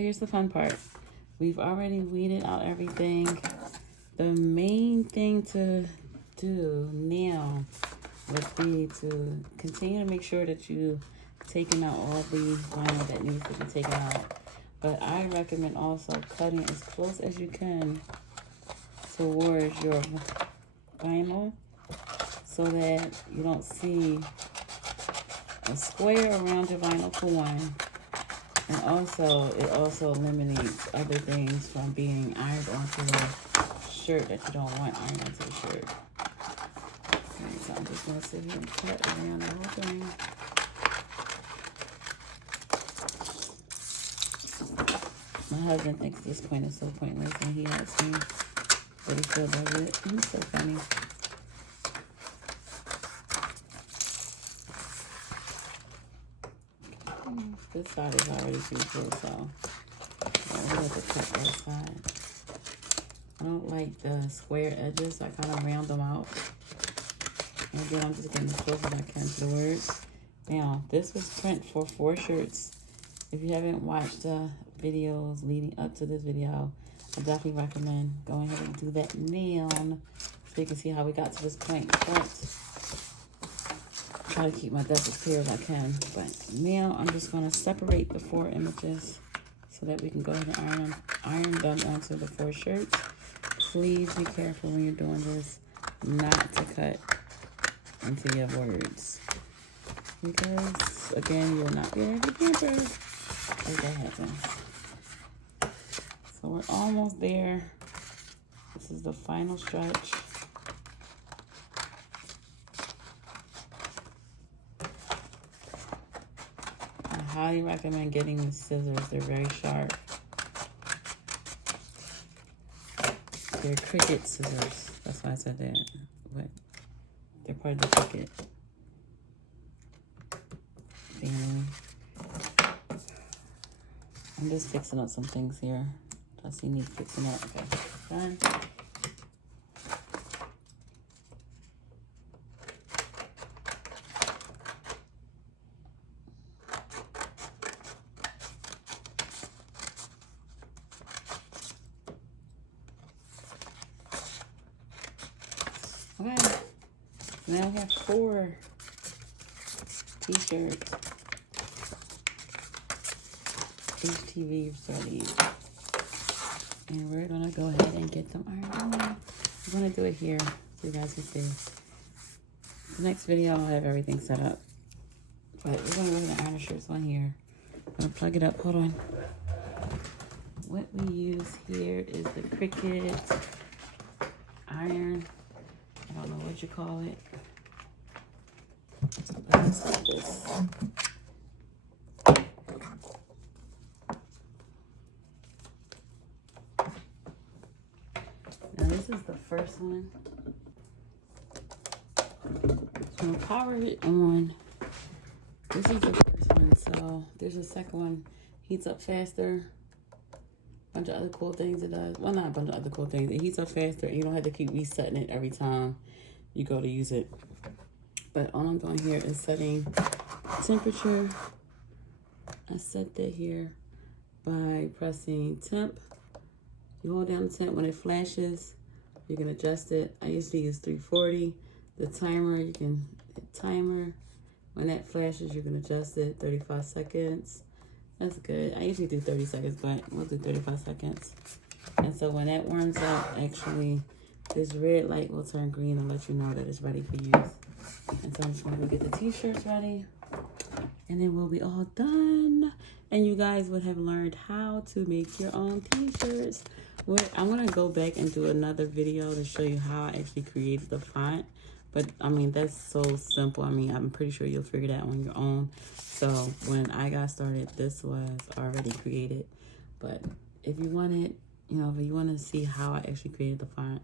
So here's the fun part. We've already weeded out everything. The main thing to do now would be to continue to make sure that you taking out all the vinyl that needs to be taken out. But I recommend also cutting as close as you can towards your vinyl so that you don't see a square around your vinyl for one. And also, it also eliminates other things from being ironed onto the shirt that you don't want ironed onto the shirt. Okay, so I'm just going to sit here and cut around the whole thing. My husband thinks this point is so pointless when he asks me, but he still does it. He's so funny. This side is already beautiful, so we'll have to cut that side. I don't like the square edges, so I kind of round them out. And again, I'm just getting as close as I can to the words. Now, this was print for 4 shirts. If you haven't watched the videos leading up to this video, I definitely recommend going ahead and do that now so you can see how we got to this point. But try to keep my desk as clear as I can. But now I'm just going to separate the 4 images so that we can go ahead and iron them onto the 4 shirts. Please be careful when you're doing this not to cut into your words, because again, you will not be able to pamper if that happens. So we're almost there. This is the final stretch. I highly recommend getting the scissors. They're very sharp. They're Cricut scissors. That's why I said that. But they're part of the Cricut family. I'm just fixing up some things here. I see need fixing up. Okay, done. Okay, now we have 4 t-shirts. HTV ready. And we're gonna go ahead and get them ironed on. I'm gonna do it here so you guys can see. The next video I'll have everything set up. But we're gonna go ahead and iron the shirts on here. I'm gonna plug it up, hold on. What we use here is the Cricut iron. I don't know what you call it. But it's like this. Now this is the first one. So I'm gonna power it on. This is the first one. So there's a second one. Heats up faster. Bunch of other cool things it does. Well, not a bunch of other cool things. It heats up faster and you don't have to keep resetting it every time you go to use it. But all I'm doing here is setting temperature. I set that here by pressing temp. You hold down the temp. When it flashes, you can adjust it. I usually use 340. The timer, you can hit timer. When that flashes, you can adjust it. 35 seconds. That's good. I usually do 30 seconds, but we'll do 35 seconds. And so when that warms up, actually, this red light will turn green and let you know that it's ready for use. And so I'm just gonna go get the t-shirts ready. And then we'll be all done. And you guys would have learned how to make your own t-shirts. I'm gonna go back and do another video to show you how I actually created the font. But I mean, that's so simple. I mean, I'm pretty sure you'll figure that on your own. So when I got started, this was already created. But if you wanted, if you want to see how I actually created the font,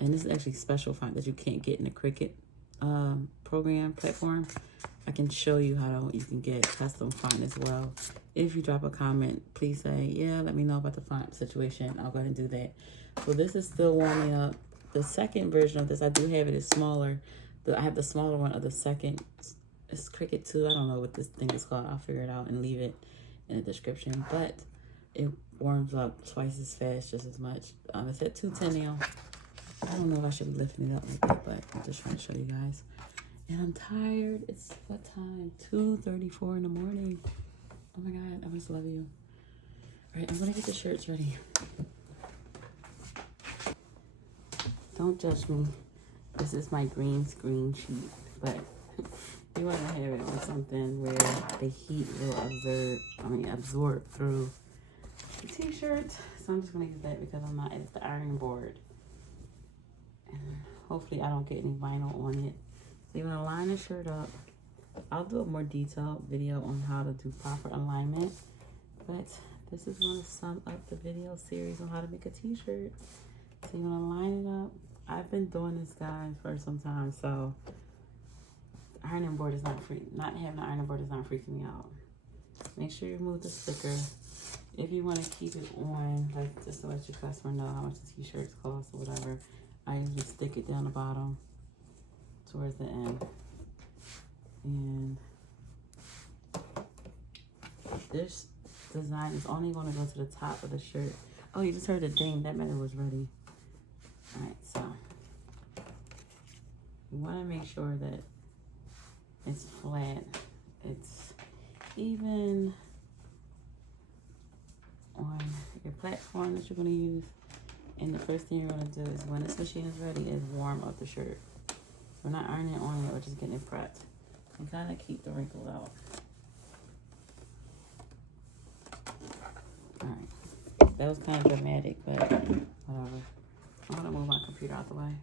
and this is actually special font that you can't get in the Cricut platform, I can show you how you can get custom font as well. If you drop a comment, please say, yeah, let me know about the font situation. I'll go ahead and do that. So this is still warming up. The second version of this, I do have it, is smaller. I have the smaller one of the second. It's Cricut 2. I don't know what this thing is called. I'll figure it out and leave it in the description. But it warms up twice as fast, just as much. It's at 210 now. I don't know if I should be lifting it up like that, but I'm just trying to show you guys. And I'm tired. It's what time? 2:34 in the morning. Oh my God, I just love you. All right, I'm gonna get the shirts ready. Don't judge me. This is my green screen sheet, but you want to have it on something where the heat will absorb through the t-shirt. So I'm just gonna use that because I'm not at the ironing board. And hopefully I don't get any vinyl on it. So you want to line the shirt up. I'll do a more detailed video on how to do proper alignment, but this is going to sum up the video series on how to make a t-shirt. So you want to line it up. I've been doing this, guys, for some time, so the ironing board is not not having an ironing board is not freaking me out. Make sure you remove the sticker. If you want to keep it on, like just to let your customer know how much the t-shirts cost or whatever, I usually stick it down the bottom towards the end. And this design is only going to go to the top of the shirt. Oh, you just heard the ding. That meant it was ready. Alright, so you want to make sure that it's flat, it's even on your platform that you're going to use. And the first thing you're going to do is, when this machine is ready, is warm up the shirt. We're not ironing it on it, we're just getting it prepped. And kind of keep the wrinkles out. Alright, that was kind of dramatic, but whatever. I'm gonna move my computer out the way.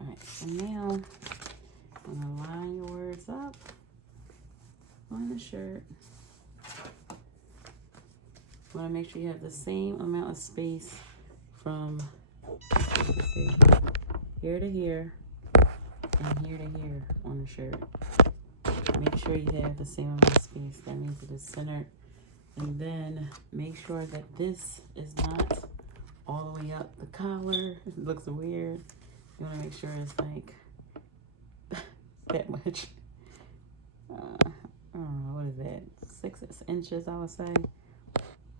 Alright, so now I'm gonna line your words up on the shirt. You wanna make sure you have the same amount of space from here to here and here to here on the shirt. Make sure you have the same amount of space. That means it is centered. And then make sure that this is not all the way up the collar. It looks weird. You want to make sure it's like that much. I don't know, what is that? 6 inches, I would say.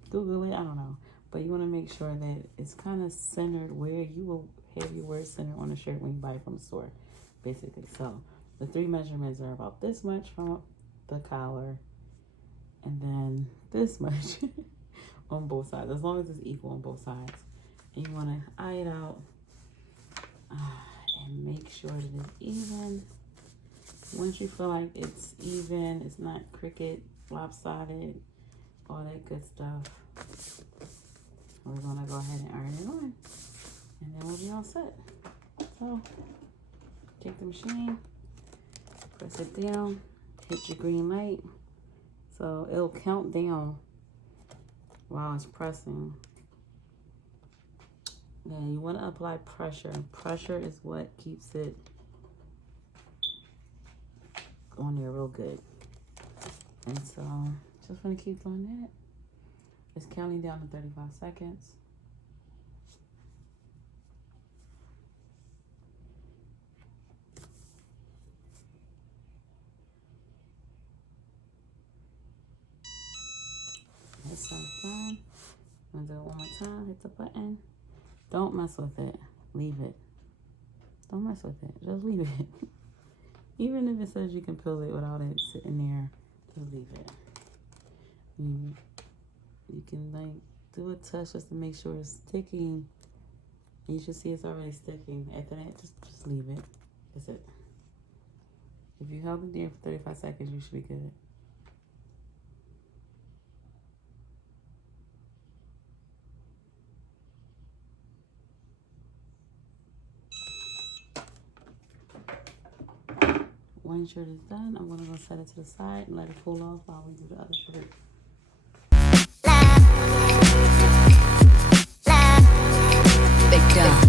Google it, I don't know. But you want to make sure that it's kind of centered where you will have your words centered on the shirt when you buy it from the store, basically. So the 3 measurements are about this much from the collar, and then this much on both sides, as long as it's equal on both sides. And you want to eye it out and make sure that it's even. Once you feel like it's even, it's not Cricut, lopsided, all that good stuff, we're going to go ahead and iron it on, and then we'll be all set. So take the machine, press it down, hit your green light. So it'll count down while it's pressing. Then you want to apply pressure. Pressure is what keeps it on there real good. And so just want to keep doing that. It's counting down to 35 seconds. That's so done. I'm gonna do it one more time. Hit the button. Don't mess with it. Leave it. Don't mess with it. Just leave it. Even if it says you can peel it without it sitting there, just leave it. You can like do a touch just to make sure it's sticking. And you should see it's already sticking. After that, just leave it. That's it. If you held it there for 35 seconds, you should be good. One shirt is done. I'm gonna go set it to the side and let it cool off while we do the other shirt. Big dog.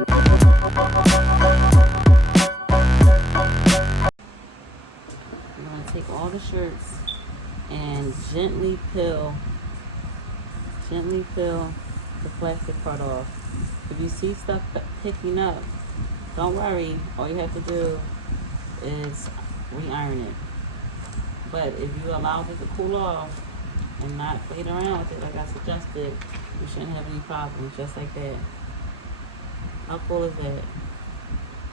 We're going to take all the shirts and gently peel the plastic part off. If you see stuff picking up, don't worry. All you have to do is re-iron it. But if you allow it to cool off and not play around with it like I suggested, you shouldn't have any problems, just like that. How cool is that?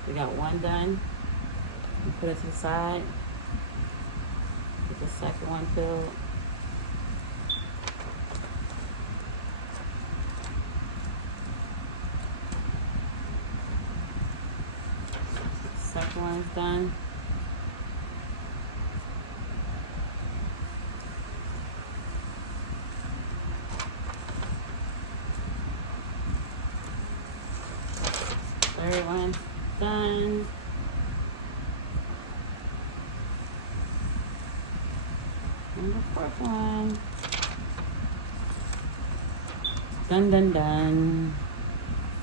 We got one done. You put it to the side. Get the second one filled. Second one's done. Third one's done. And the fourth one. Done, done, done.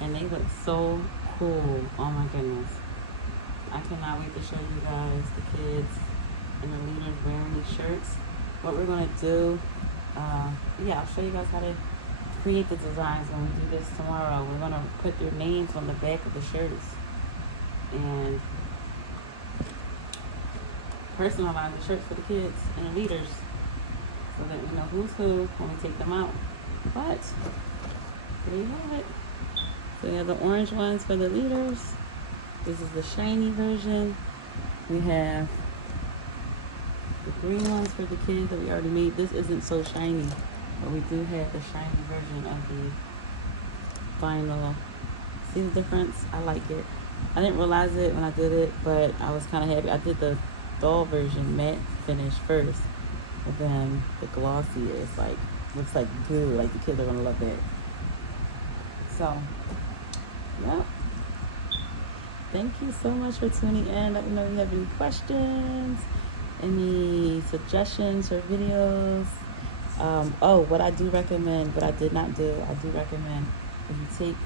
And they look so cool. Oh my goodness. I cannot wait to show you guys the kids and the leaders wearing these shirts. What we're going to do, yeah, I'll show you guys how to create the designs when we do this tomorrow. We're going to put their names on the back of the shirts and personalize the shirts for the kids and the leaders so that we know who's who when we take them out. But there you have it. So we have the orange ones for the leaders. This is the shiny version. We have the green ones for the kids that we already made. This isn't so shiny, but we do have the shiny version of the final. See the difference? I like it. I didn't realize it when I did it, but I was kind of happy. I did the doll version matte finish first, and then the glossy is like, looks like glue. Like the kids are gonna love it. So, yeah. Thank you so much for tuning in. Let me know if you have any questions, any suggestions for videos. Oh, what I do recommend, what I did not do, I do recommend if you take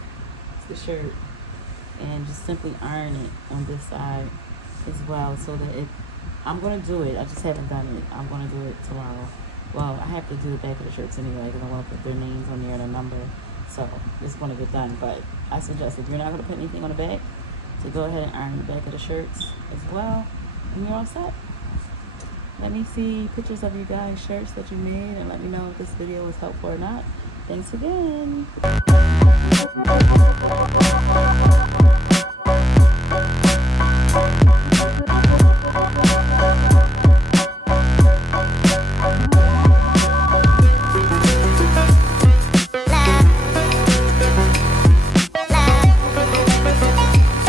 the shirt and just simply iron it on this side as well, so that I'm going to do it. I just haven't done it. I'm going to do it tomorrow. Well, I have to do the back of the shirts anyway because I want to put their names on there and a number. So it's going to get done. But I suggest if you're not going to put anything on the back, to go ahead and iron the back of the shirts as well, and you're all set. Let me see pictures of you guys' shirts that you made, and let me know if this video was helpful or not. Thanks again.